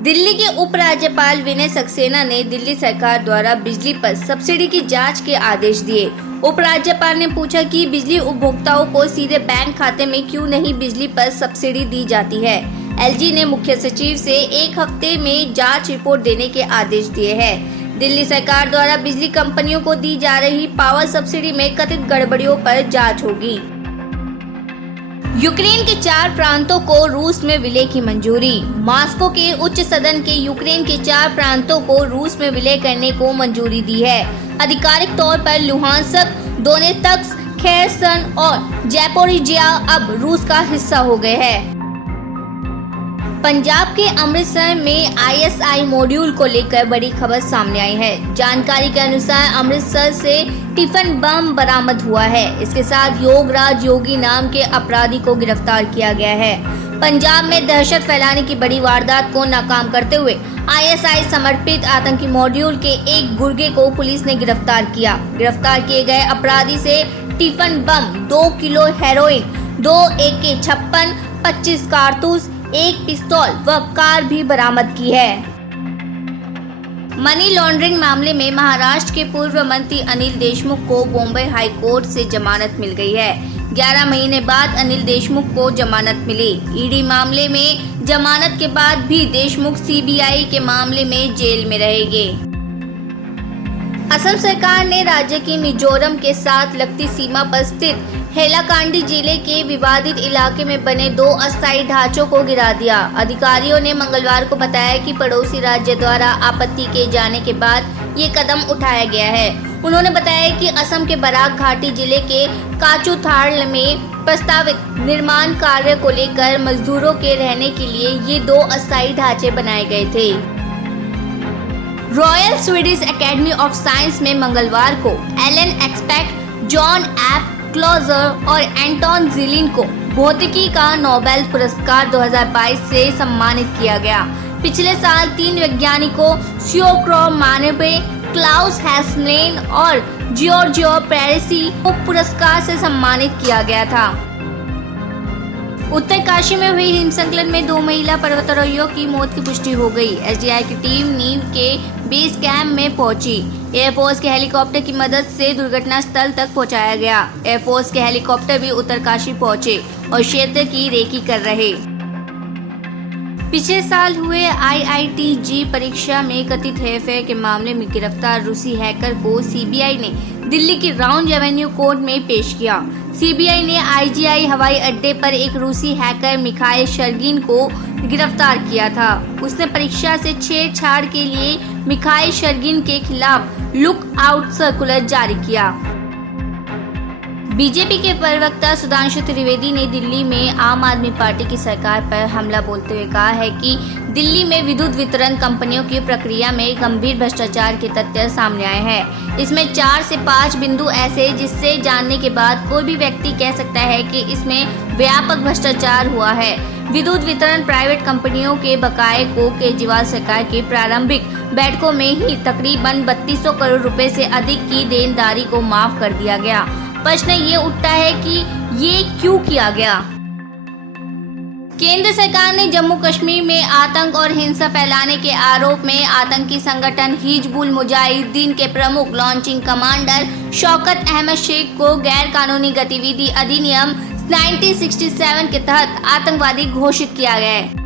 दिल्ली के उपराज्यपाल विनय सक्सेना ने दिल्ली सरकार द्वारा बिजली पर सब्सिडी की जांच के आदेश दिए। उपराज्यपाल ने पूछा कि बिजली उपभोक्ताओं को सीधे बैंक खाते में क्यों नहीं बिजली पर सब्सिडी दी जाती है। एलजी ने मुख्य सचिव से 1 हफ्ते में जांच रिपोर्ट देने के आदेश दिए हैं। दिल्ली सरकार द्वारा बिजली कंपनियों को दी जा रही पावर सब्सिडी में कथित गड़बड़ियों पर जांच होगी। यूक्रेन के 4 प्रांतों को रूस में विलय की मंजूरी। मॉस्को के उच्च सदन के यूक्रेन के 4 प्रांतों को रूस में विलय करने को मंजूरी दी है। आधिकारिक तौर पर लुहांस्क, दोनेत्स्क, खेर्सन और ज़ैपोरिज़िया अब रूस का हिस्सा हो गए हैं। पंजाब के अमृतसर में ISI मॉड्यूल को लेकर बड़ी खबर सामने आई है। जानकारी के अनुसार अमृतसर से टिफिन बम बरामद हुआ है। इसके साथ योगराज योगी नाम के अपराधी को गिरफ्तार किया गया है। पंजाब में दहशत फैलाने की बड़ी वारदात को नाकाम करते हुए ISI समर्पित आतंकी मॉड्यूल के एक गुर्गे को पुलिस ने गिरफ्तार किया। गिरफ्तार किए गए अपराधी से tiffin bomb, 2 kilo heroin, 2 AK-56, 25 कारतूस, 1 पिस्तौल व कार भी बरामद की है। मनी लॉन्ड्रिंग मामले में महाराष्ट्र के पूर्व मंत्री अनिल देशमुख को बॉम्बे हाई कोर्ट से जमानत मिल गई है। 11 महीने बाद अनिल देशमुख को जमानत मिली। ईडी मामले में जमानत के बाद भी देशमुख CBI के मामले में जेल में रहेंगे। असम सरकार ने राज्य की मिजोरम के साथ लगती सीमा पर स्थित हैलाकांडी जिले के विवादित इलाके में बने 2 अस्थायी ढांचों को गिरा दिया। अधिकारियों ने मंगलवार को बताया कि पड़ोसी राज्य द्वारा आपत्ति किए जाने के बाद ये कदम उठाया गया है। उन्होंने बताया कि असम के बराक घाटी जिले के काचूथाड़ में प्रस्तावित निर्माण कार्य को लेकर मजदूरों के रहने के लिए ये 2 अस्थायी ढांचे बनाए गए थे। Royal Swedish Academy of Science में मंगलवार को Alain Aspect, John F Clauser और एंटोन जिलिन को भौतिकी का नोबेल पुरस्कार 2022 से सम्मानित किया गया। पिछले साल 3 वैज्ञानिकों सियोक्रो मानेबे, क्लाउस हैसनेन और जियोर्जियो पेरेसी को पुरस्कार से सम्मानित किया गया था। उत्तरकाशी में हुई हिमस्खलन में 2 महिला पर्वतारोहियों की मौत की पुष्टि हो गई। SDI की टीम नीव के बेस कैंप में पहुंची। एयरफोर्स के हेलीकॉप्टर की मदद से दुर्घटना स्थल तक पहुंचाया गया। एयरफोर्स के हेलीकॉप्टर भी उत्तरकाशी पहुंचे और क्षेत्र की रेकी कर रहे। पिछले साल हुए IIT-JEE परीक्षा में कथित हेरफेर के मामले में गिरफ्तार रूसी हैकर को CBI ने दिल्ली की राउंड एवेन्यू कोर्ट में पेश किया। CBI ने IGI हवाई अड्डे पर एक रूसी हैकर मिखाइल शर्गिन को गिरफ्तार किया था। उसने परीक्षा से छेड़छाड़ के लिए मिखाइल शर्गिन के खिलाफ लुक आउट सर्कुलर जारी किया। बीजेपी के प्रवक्ता सुधांशु त्रिवेदी ने दिल्ली में आम आदमी पार्टी की सरकार पर हमला बोलते हुए कहा है कि दिल्ली में विद्युत वितरण कंपनियों की प्रक्रिया में गंभीर भ्रष्टाचार के तथ्य सामने आए हैं। इसमें 4 से 5 बिंदु ऐसे जिससे जानने के बाद कोई भी व्यक्ति कह सकता है कि इसमें व्यापक भ्रष्टाचार हुआ है। विद्युत वितरण प्राइवेट कंपनियों के बकाये को केजरीवाल सरकार की प्रारंभिक बैठकों में ही तकरीबन 3200 करोड़ रुपए से अधिक की देनदारी को माफ कर दिया गया। प्रश्न ये उठता है कि ये क्यों किया गया। केंद्र सरकार ने जम्मू कश्मीर में आतंक और हिंसा फैलाने के आरोप में आतंकी संगठन हिजबुल मुजाहिदीन के प्रमुख लॉन्चिंग कमांडर शौकत अहमद शेख को गैर कानूनी गतिविधि अधिनियम 1967 के तहत आतंकवादी घोषित किया गया है।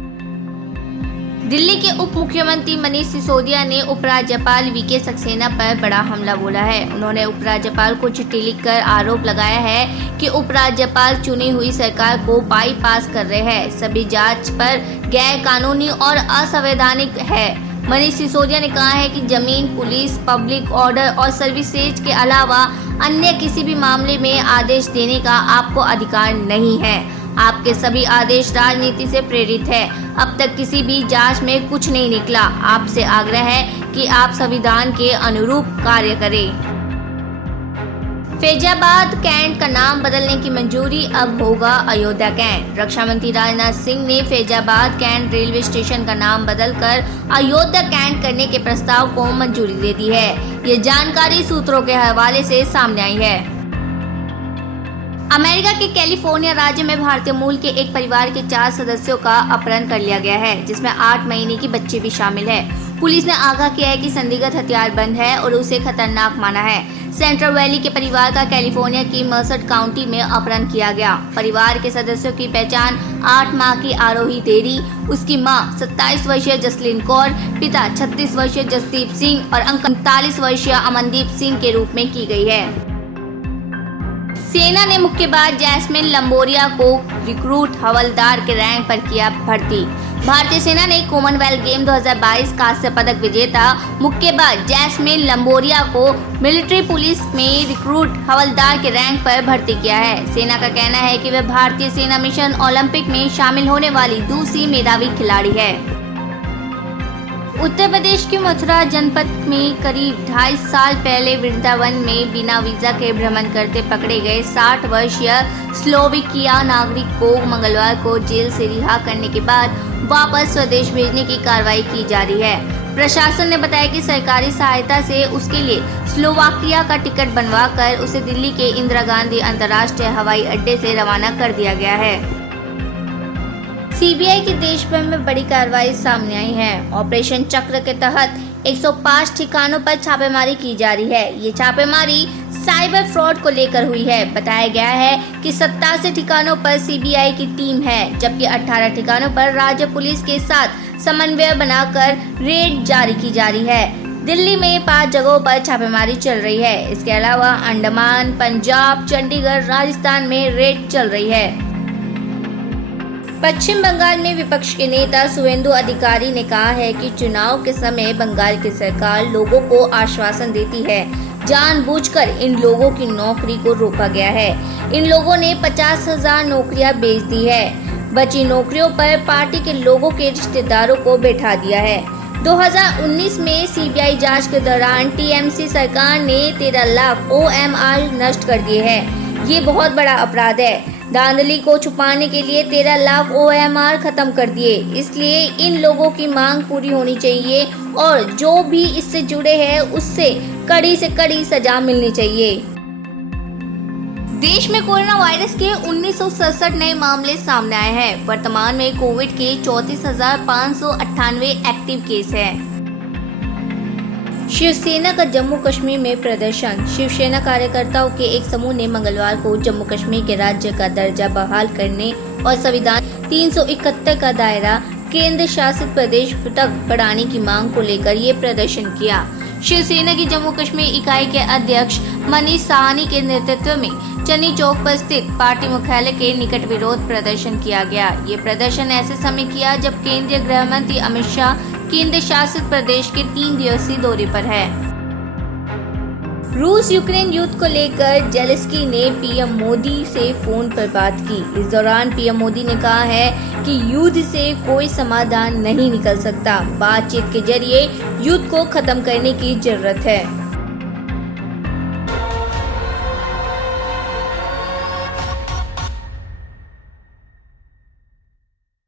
दिल्ली के उप मुख्यमंत्री मनीष सिसोदिया ने उपराज्यपाल VK सक्सेना पर बड़ा हमला बोला है। उन्होंने उपराज्यपाल को चिट्ठी लिखकर आरोप लगाया है कि उपराज्यपाल चुनी हुई सरकार को बाईपास कर रहे हैं, सभी जांच पर गैर कानूनी और असंवैधानिक है। मनीष सिसोदिया ने कहा है कि जमीन, पुलिस, पब्लिक ऑर्डर और सर्विसेज के अलावा अन्य किसी भी मामले में आदेश देने का आपको अधिकार नहीं है। आपके सभी आदेश राजनीति से प्रेरित है। अब तक किसी भी जांच में कुछ नहीं निकला। आपसे आग्रह है कि आप संविधान के अनुरूप कार्य करें। फैजाबाद कैंट का नाम बदलने की मंजूरी, अब होगा अयोध्या कैंट। रक्षा मंत्री राजनाथ सिंह ने फैजाबाद कैंट रेलवे स्टेशन का नाम बदलकर अयोध्या कैंट करने के प्रस्ताव को मंजूरी दे दी है। ये जानकारी सूत्रों के हवाले से सामने आई है। अमेरिका के कैलिफोर्निया राज्य में भारतीय मूल के एक परिवार के 4 सदस्यों का अपहरण कर लिया गया है, जिसमें 8 महीने की बच्ची भी शामिल है। पुलिस ने आगाह किया है कि संदिग्ध हथियारबंद है और उसे खतरनाक माना है। सेंट्रल वैली के परिवार का कैलिफोर्निया की मर्सड काउंटी में अपहरण किया गया। परिवार के सदस्यों की पहचान 8 माह की आरोही देरी, उसकी मां 27 वर्षीय जसलीन कौर, पिता 36 वर्षीय जसदीप सिंह और अंकल 39 वर्षीय अमनदीप सिंह के रूप में की गई है। सेना ने मुक्केबाज जैस्मिन लंबोरिया को रिक्रूट हवलदार के रैंक पर किया भर्ती। भारतीय सेना ने कॉमनवेल्थ गेम 2022 कांस्य पदक विजेता मुक्केबाज जैस्मिन लंबोरिया को मिलिट्री पुलिस में रिक्रूट हवलदार के रैंक पर भर्ती किया है। सेना का कहना है कि वह भारतीय सेना मिशन ओलंपिक में शामिल होने वाली दूसरी मेधावी खिलाड़ी है। उत्तर प्रदेश के मथुरा जनपद में करीब 2.5 साल पहले वृंदावन में बिना वीजा के भ्रमण करते पकड़े गए 60 वर्षीय स्लोवाकिया नागरिक को मंगलवार को जेल से रिहा करने के बाद वापस स्वदेश भेजने की कार्रवाई की जा रही है। प्रशासन ने बताया कि सरकारी सहायता से उसके लिए स्लोवाकिया का टिकट बनवाकर उसे दिल्ली के इंदिरा गांधी अंतर्राष्ट्रीय हवाई अड्डे से रवाना कर दिया गया है। सीबीआई की देश भर में बड़ी कार्रवाई सामने आई है। ऑपरेशन चक्र के तहत 105 ठिकानों पर छापेमारी की जा रही है। ये छापेमारी साइबर फ्रॉड को लेकर हुई है। बताया गया है कि 87 ठिकानों पर सीबीआई की टीम है, जबकि 18 ठिकानों पर राज्य पुलिस के साथ समन्वय बनाकर रेड जारी की जा रही है। दिल्ली में 5 जगहों पर छापेमारी चल रही है। इसके अलावा अंडमान, पंजाब, चंडीगढ़, राजस्थान में रेड चल रही है। पश्चिम बंगाल में विपक्ष के नेता शुवेंदु अधिकारी ने कहा है कि चुनाव के समय बंगाल की सरकार लोगों को आश्वासन देती है। जानबूझकर इन लोगों की नौकरी को रोका गया है। इन लोगों ने 50,000 नौकरियां बेच दी है। बची नौकरियों पर पार्टी के लोगों के रिश्तेदारों को बैठा दिया है। 2019 में सीबीआई जांच के दौरान टीएमसी सरकार ने 13 लाख OMR नष्ट कर दिए हैं। ये बहुत बड़ा अपराध है। धांधली को छुपाने के लिए 13 लाख OMR खत्म कर दिए। इसलिए इन लोगों की मांग पूरी होनी चाहिए और जो भी इससे जुड़े हैं उससे कड़ी से कड़ी सजा मिलनी चाहिए। देश में कोरोना वायरस के 1967 नए मामले सामने आए हैं। वर्तमान में कोविड के 34,598 एक्टिव केस हैं। शिवसेना का जम्मू कश्मीर में प्रदर्शन। शिवसेना कार्यकर्ताओं के एक समूह ने मंगलवार को जम्मू कश्मीर के राज्य का दर्जा बहाल करने और संविधान 371 का दायरा केंद्र शासित प्रदेश तक बढ़ाने की मांग को लेकर ये प्रदर्शन किया। शिवसेना की जम्मू कश्मीर इकाई के अध्यक्ष मनीष साहनी के नेतृत्व में चन्नी चौक पर स्थित पार्टी मुख्यालय के निकट विरोध प्रदर्शन किया गया। ये प्रदर्शन ऐसे समय किया जब केंद्रीय गृह मंत्री अमित शाह केंद्र शासित प्रदेश के 3 दिवसीय दौरे पर है। रूस यूक्रेन युद्ध को लेकर जेलेंस्की ने पीएम मोदी से फोन पर बात की। इस दौरान पीएम मोदी ने कहा है कि युद्ध से कोई समाधान नहीं निकल सकता। बातचीत के जरिए युद्ध को खत्म करने की जरूरत है।